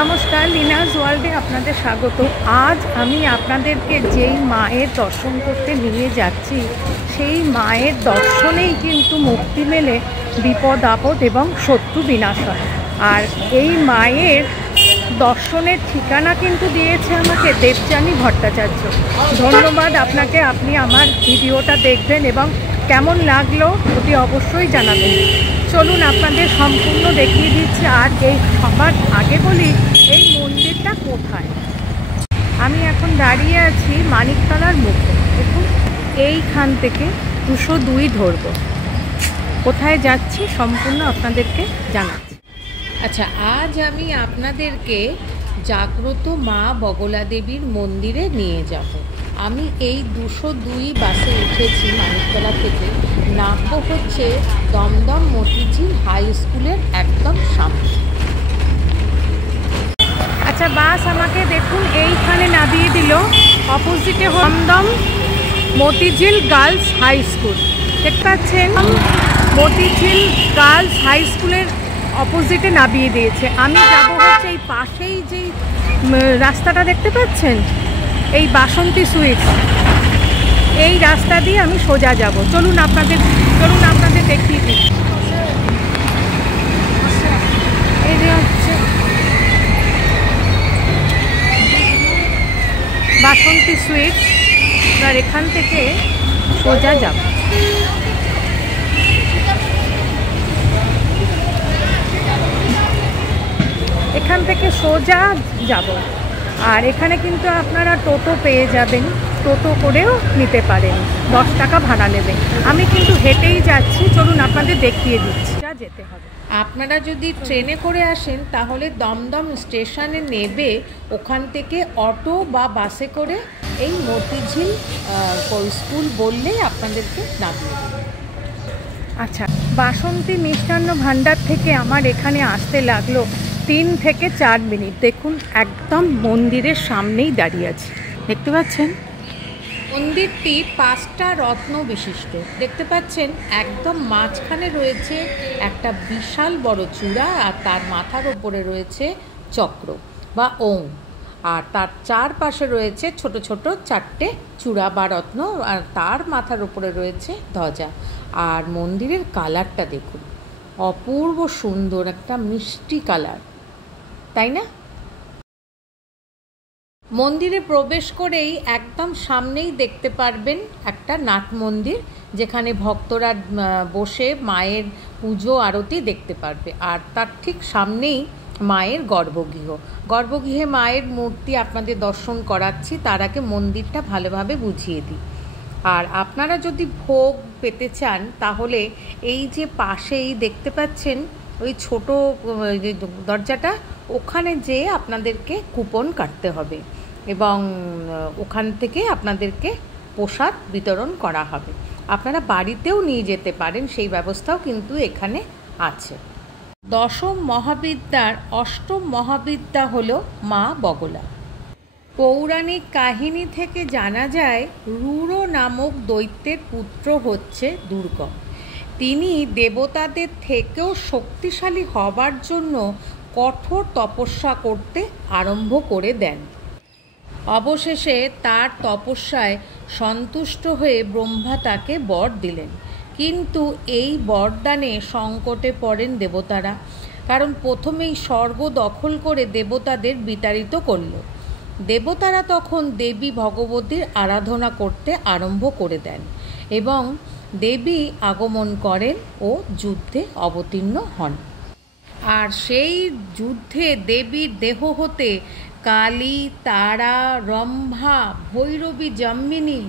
নমস্কার, লিনাস ওয়ার্ল্ডে আপনাদের স্বাগত। আজ আমি আপনাদেরকে যেই মায়ের দর্শন করতে নিয়ে যাচ্ছি, সেই মায়ের দর্শনেই কিন্তু মুক্তি মেলে বিপদ আপদ এবং শত্রু বিনাশ হয়। আর এই মায়ের দর্শনের ঠিকানা কিন্তু দিয়েছে আমাকে দেবযানী ভট্টাচার্য। ধন্যবাদ আপনাকে, আপনি আমার ভিডিওটা দেখবেন এবং কেমন লাগলো ওটি অবশ্যই জানাবেন। চলুন আপনাদের সম্পূর্ণ দেখিয়ে দিচ্ছি। আর এই সবার আগে বলি, এই মন্দিরটা কোথায়। আমি এখন দাঁড়িয়ে আছি মানিকতলার মুখে। দেখুন, এইখান থেকে 202 ধরব। কোথায় যাচ্ছি সম্পূর্ণ আপনাদেরকে জানাচ্ছি। আচ্ছা, আজ আমি আপনাদেরকে জাগ্রত মা বগলা দেবীর মন্দিরে নিয়ে যাব। আমি এই 202 বাসে উঠেছি মানিকতলা থেকে। নামবো হচ্ছে দমদম মতিঝিল হাই স্কুলের একদম সামনে। আচ্ছা, বাস আমাকে দেখুন এইখানে নামিয়ে দিল। অপোজিটে Dumdum Motijheel girls high school দেখতে পাচ্ছেন। মতিঝিল গার্লস হাই স্কুলের অপোজিটে নামিয়ে দিয়েছে। আমি যাব হচ্ছে এই পাশেই যেই রাস্তাটা দেখতে পাচ্ছেন, এই বাসন্তী সুইটস, এই রাস্তা দিয়ে আমি সোজা যাব। চলুন আপনাদের দেখিয়ে দিই। এই যে হচ্ছে বাসন্তী সুইটস, আর এখান থেকে সোজা যাব। এখান থেকে সোজা যাব। আর এখানে কিন্তু আপনারা টোটো পেয়ে যাবেন, টোটো করেও নিতে পারেন, 10 টাকা ভাড়া নেবে। আমি কিন্তু হেঁটেই যাচ্ছি, চলুন আপনাদের দেখিয়ে দিচ্ছি। যেতে হবে, আপনারা যদি ট্রেনে করে আসেন তাহলে দমদম স্টেশনে নেবে, ওখান থেকে অটো বা বাসে করে এই মতিঝিল স্কুল বললেই আপনাদেরকে নামিয়ে দেবে। আচ্ছা, বাসন্তী মিষ্টান্ন ভাণ্ডার থেকে আমার এখানে আসতে লাগলো 3 থেকে 4 মিনিট। দেখুন, একদম মন্দিরের সামনেই দাঁড়িয়ে আছি, দেখতে পাচ্ছেন। মন্দিরটি 5টা রত্ন বিশিষ্ট, দেখতে পাচ্ছেন। একদম মাঝখানে রয়েছে একটা বিশাল বড় চূড়া, আর তার মাথার ওপরে রয়েছে চক্র বা ওং, আর তার চারপাশে রয়েছে ছোট ছোট 4টে চূড়া বা রত্ন, আর তার মাথার ওপরে রয়েছে ধ্বজা। আর মন্দিরের কালারটা দেখুন, অপূর্ব সুন্দর একটা মিষ্টি কালার, তাই না? মন্দিরে প্রবেশ করেই একদম সামনেই দেখতে পারবেন একটা নাট মন্দির, যেখানে ভক্তরা বসে মায়ের পুজো আরতি দেখতে পারবে। আর তার ঠিক সামনেই মায়ের গর্ভগৃহে মায়ের মূর্তি আপনাদের দর্শন করাচ্ছি। তার আগে মন্দিরটা ভালোভাবে বুঝিয়ে দিই। আর আপনারা যদি ভোগ পেতে চান তাহলে এই যে পাশেই দেখতে পাচ্ছেন ওই ছোট যে দরজাটা, ওখানে যেয়ে আপনাদেরকে কুপন কাটতে হবে এবং ওখান থেকে আপনাদেরকে প্রসাদ বিতরণ করা হবে। আপনারা বাড়িতেও নিয়ে যেতে পারেন, সেই ব্যবস্থাও কিন্তু এখানে আছে। 10ম মহাবিদ্যার 8ম মহাবিদ্যা হলো মা বগলা। পৌরাণিক কাহিনী থেকে জানা যায়, রুরো নামক দৈত্যের পুত্র হচ্ছে দুর্গম। তিনি দেবতাদের থেকেও শক্তিশালী হবার জন্য কঠোর তপস্যা করতে আরম্ভ করে দেন। অবশেষে তার তপস্যায় সন্তুষ্ট হয়ে ব্রহ্মা তাকে বর দিলেন। কিন্তু এই বরদানে সংকটে পড়েন দেবতারা, কারণ প্রথমেই স্বর্গ দখল করে দেবতাদের বিতাড়িত করল। দেবতারা তখন দেবী ভগবতীর আরাধনা করতে আরম্ভ করে দেন এবং দেবী আগমন করেন ও যুদ্ধে অবতীর্ণ হন। আর সেই যুদ্ধে দেবীর দেহ হতে কালী, তারা, রম্ভা, ভৈরবী, জাম্মিনী,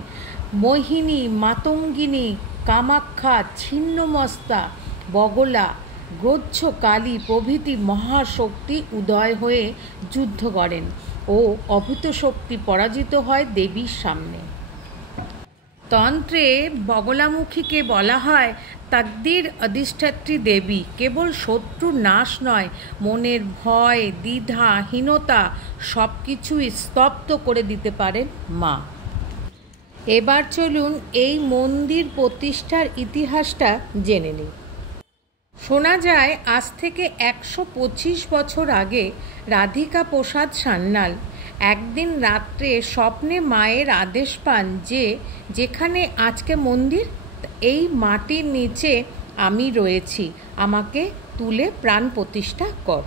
মোহিনী, মাতঙ্গিনী, কামাখ্যা, ছিন্নমস্তা, বগলা, গ্রহ্য কালী প্রভৃতি মহাশক্তি উদয় হয়ে যুদ্ধ করেন ও অভূত শক্তি পরাজিত হয় দেবীর সামনে। তন্ত্রে বগলামুখীকে বলা হয় তাকদির অধিষ্ঠাত্রী দেবী। কেবল শত্রুর নাশ নয়, মনের ভয়, দ্বিধা, হীনতা সব কিছুই স্তব্ধ করে দিতে পারেন মা। এবার চলুন এই মন্দির প্রতিষ্ঠার ইতিহাসটা জেনে নিই। শোনা যায় আজ থেকে 125 বছর আগে রাধিকা প্রসাদ সান্যাল একদিন রাত্রে স্বপ্নে মায়ের আদেশ পান যে যেখানে আজকে মন্দির এই মাটির নিচে আমি রয়েছি, আমাকে তুলে প্রাণ প্রতিষ্ঠা কর।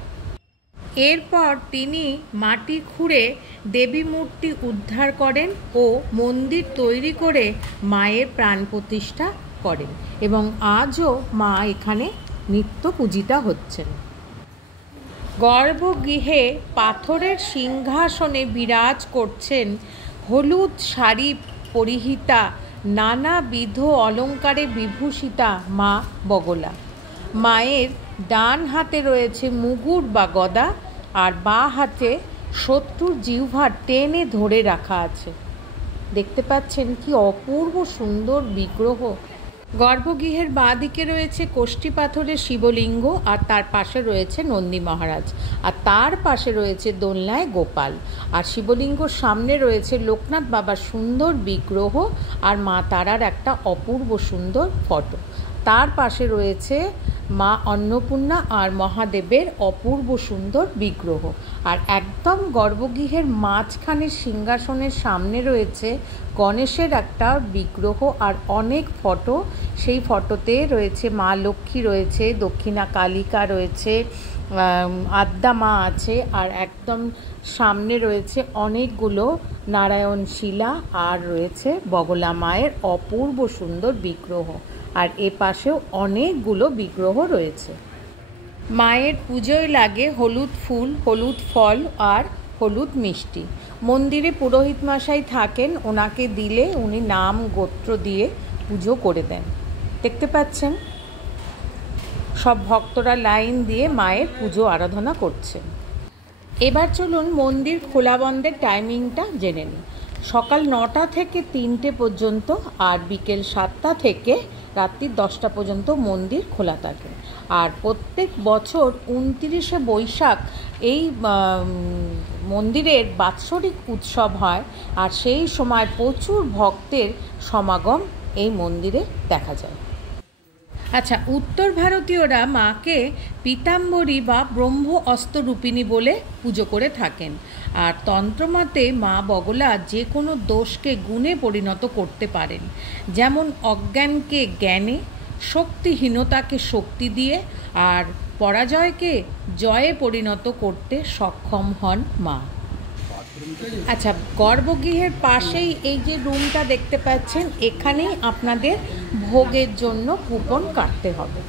এরপর তিনি মাটি খুঁড়ে দেবী মূর্তি উদ্ধার করেন ও মন্দির তৈরি করে মায়ের প্রাণ প্রতিষ্ঠা করেন এবং আজও মা এখানে নিত্য পূজিতা হচ্ছেন। গর্ভগৃহে পাথরের সিংহাসনে বিরাজ করছেন হলুদ শাড়ি পরিহিতা নানাবিধ অলঙ্কারে বিভূষিতা মা বগলা। মায়ের ডান হাতে রয়েছে মুগুর বা গদা আর বাঁ হাতে শত্রুর জিহ্বা টেনে ধরে রাখা আছে। দেখতে পাচ্ছেন কি অপূর্ব সুন্দর বিগ্রহ। গর্ভগৃহের বাঁ দিকে রয়েছে কোষ্ঠী পাথরের শিবলিঙ্গ আর তার পাশে রয়েছে নন্দী মহারাজ আর তার পাশে রয়েছে দোলনায় গোপাল আর শিবলিঙ্গর সামনে রয়েছে লোকনাথ বাবার সুন্দর বিগ্রহ আর মা তারার একটা অপূর্ব সুন্দর ফটো। তার পাশে রয়েছে মা অন্নপূর্ণা আর মহাদেবের অপূর্ব সুন্দর বিগ্রহ আর একদম গর্ভগৃহের মাঝখানে সিংহাসনের সামনে রয়েছে গণেশের একটা বিগ্রহ আর অনেক ফটো। সেই ফটোতে রয়েছে মা লক্ষ্মী রয়েছে, দক্ষিণা কালিকা রয়েছে, আদ্যা মা আছে আর একদম সামনে রয়েছে অনেকগুলো নারায়ণ শিলা আর রয়েছে বগলা মায়ের অপূর্ব সুন্দর বিগ্রহ আর এ পাশেও অনেকগুলো বিগ্রহ রয়েছে। মায়ের পুজোয় লাগে হলুদ ফুল, হলুদ ফল আর হলুদ মিষ্টি। মন্দিরে পুরোহিত মশাই থাকেন, ওনাকে দিলে উনি নাম গোত্র দিয়ে পুজো করে দেন। দেখতে পাচ্ছেন সব ভক্তরা লাইন দিয়ে মায়ের পুজো আরাধনা করছেন। এবার চলুন মন্দির খোলা বন্ধের টাইমিংটা জেনে নিই। সকাল 9টা থেকে 3টে পর্যন্ত আর বিকেল 7টা থেকে রাত্রি 10টা পর্যন্ত মন্দির খোলা থাকে। আর প্রত্যেক বছর 29শে বৈশাখ এই মন্দিরের বাৎসরিক উৎসব হয় আর সেই সময় প্রচুর ভক্তের সমাগম এই মন্দিরে দেখা যায়। আচ্ছা, উত্তর ভারতীয়রা মাকে পীতাম্বরী বা ব্রহ্ম অস্ত্ররূপিণী বলে পুজো করে থাকেন আর তন্ত্রমতে মা বগলা যে কোনো দোষকে গুণে পরিণত করতে পারেন, যেমন অজ্ঞানকে জ্ঞানে, শক্তিহীনতাকে শক্তি দিয়ে আর পরাজয়কে জয়ে পরিণত করতে সক্ষম হন মা। আচ্ছা, গর্ভগৃহের পাশেই এই যে রুমটা দেখতে পাচ্ছেন, এখানেই আপনাদের ভোগের জন্য কুপন কাটতে হবে।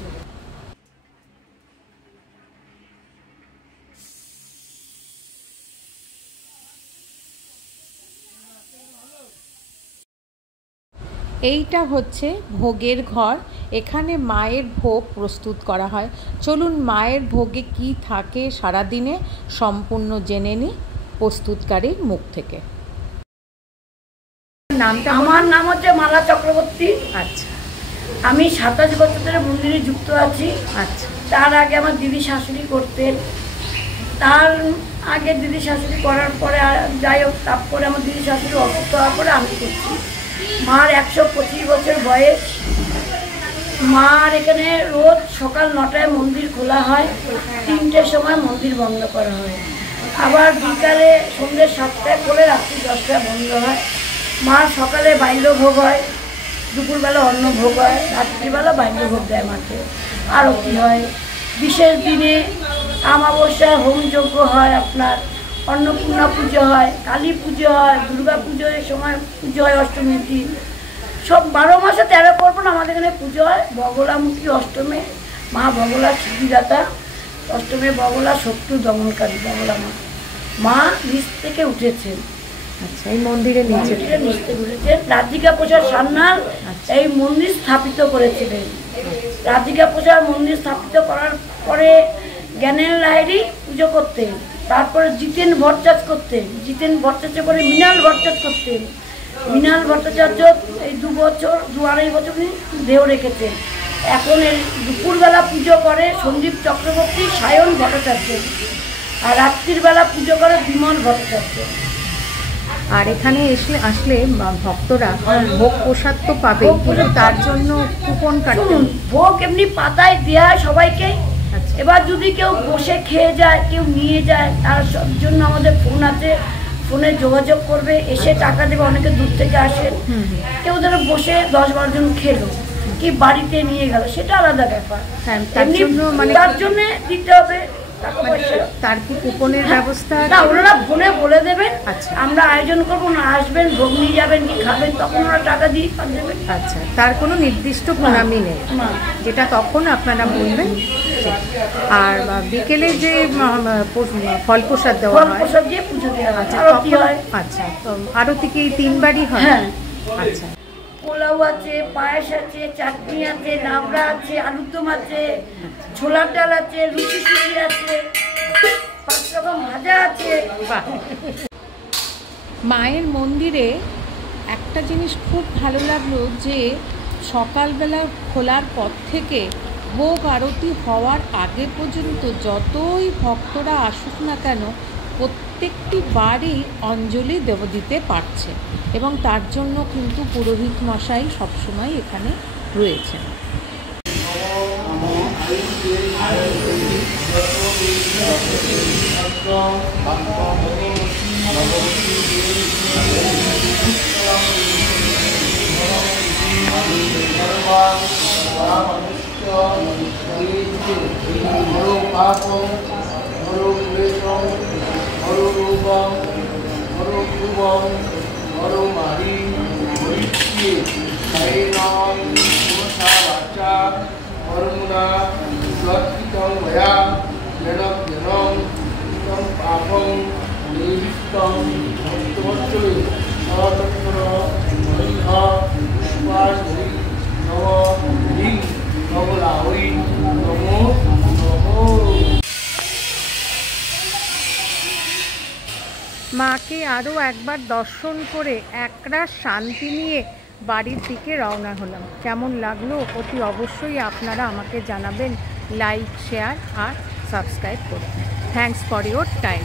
এইটা হচ্ছে ভোগের ঘর, এখানে মায়ের ভোগ প্রস্তুত করা হয়। চলুন মায়ের ভোগে কি থাকে সারাদিনে সম্পূর্ণ জেনে নিই প্রস্তুতকারীর মুখ থেকে। নামটা? আমার নাম হচ্ছে মালা চক্রবর্তী। আচ্ছা, আমি 27 বছর ধরে মন্দিরে যুক্ত আছি। আচ্ছা, তার আগে আমার দিদি শাশুড়ি করতেন, তার আগে দিদি শাশুড়ি করার পরে যাই হোক, তারপরে আমার দিদি শাশুড়ি অসুস্থ হওয়ার পরে আমি করছি। মার 125 বছর বয়স। মার এখানে রোজ সকাল 9টায় মন্দির খোলা হয়, 3টের সময় মন্দির বন্ধ করা হয়, আবার বিকালে সন্ধ্যে 7টায় করে রাত্রি 10টায় বন্ধ হয়। মার সকালে বাল্যভোগ হয়, দুপুরবেলা অন্ন ভোগ হয়, রাত্রিবেলা বাল্যভোগ দেয় মাকে, আরতি হয়। বিশেষ দিনে অমাবস্যায় হোমযজ্ঞ হয়, আপনার অন্নপূর্ণা পুজো হয়, কালী পুজো হয়, দুর্গা পুজোর সময় পুজো হয়, অষ্টমীর দিন। সব 12 মাসে 13 পার্বণ আমাদের এখানে পুজো হয়। বগলামুখী অষ্টমে মা বগলা সিদ্ধিদাতা, অষ্টমে বগলা শত্রু দমনকারী বগলা মা। মা নিচ থেকে উঠেছেন। আচ্ছা, এই মন্দিরে নিচ থেকে উঠেছেন। রাধিকা প্রসাদ সান্যাল এই মন্দির স্থাপিত করেছিলেন। রাধিকা প্রসাদ মন্দির স্থাপিত করার পরে জ্ঞানের লাহিড়ী পুজো করতেন, তারপরে জিতেন ভট্টাচার্য করতেন, জিতেন ভট্টাচার্য করে মৃণাল ভট্টাচার্য করতেন। মৃণাল ভট্টাচার্য এই 2-2.5 বছর দেহ রেখেছেন। এখন এই দুপুরবেলা পুজো করে সঞ্জীব চক্রবর্তী, সায়ন ভট্টাচার্য, আর রাত্রির বেলা পুজো করে বিমল ভট্টাচার্য। আর এখানে আসলে ভক্তরা ভোগ প্রসাদ তো পাবে, কিন্তু তার জন্য কুপন কাটতে ভোগ এমনি পাতায় দেওয়া হয় সবাইকে। এবার যদি কেউ বসে খেয়ে যায়, কেউ নিয়ে যায়, তার জন্য আমাদের ফোন আছে, ফোনে যোগাযোগ করবে, এসে টাকা দেবে। অনেকে দূর থেকে আসে, কেউ ধরো বসে 10-12 জন খেলো, কি বাড়িতে নিয়ে গেল, সেটা আলাদা ব্যাপার। তার জন্য দিতে হবে টাকা পয়সা। তার কি কুপনের ব্যবস্থা? না, ওনারা ফোনে বলে দেবেন, আমরা আয়োজন করবো, না আসবেন, ভোগ নিয়ে যাবেন কি খাবেন, তখন ওরা টাকা দিয়ে দেবেন। আচ্ছা, তার কোনো নির্দিষ্ট প্রণামী নেই, যেটা তখন আপনারা বলবেন। আর বিকেলে যে ফল প্রসাদ দেওয়া হয়, ফল প্রসাদ দিয়ে পুজো দেওয়া হয়, আরতি হয়। আচ্ছা, তো আরতি কি 3 বারই হয়? হ্যাঁ। আচ্ছা, পোলাও আছে, পায়েস আছে, চাটনি আছে, লাবড়া আছে, আলুর দম আছে, ছোলার ডাল আছে, লুচি সুজি আছে, 5 রকম ভাজা আছে। মায়ের মন্দিরে একটা জিনিস খুব ভালো লাগলো, যে সকালবেলা খোলার পর থেকে ভোগ আরতি হওয়ার আগে পর্যন্ত যতই ভক্তরা আসুক না কেন, প্রত্যেকটি বাড়ি অঞ্জলি দিতে পারছে, এবং তার জন্য কিন্তু পুরোহিত মশাই সবসময় এখানে রয়েছেন। মাকে আরও একবার দর্শন করে একরাশ শান্তি নিয়ে বাড়ির দিকে রওনা হলাম। কেমন লাগলো অতি অবশ্যই আপনারা আমাকে জানাবেন, লাইক, শেয়ার আর সাবস্ক্রাইব করুন। Thanks for your time.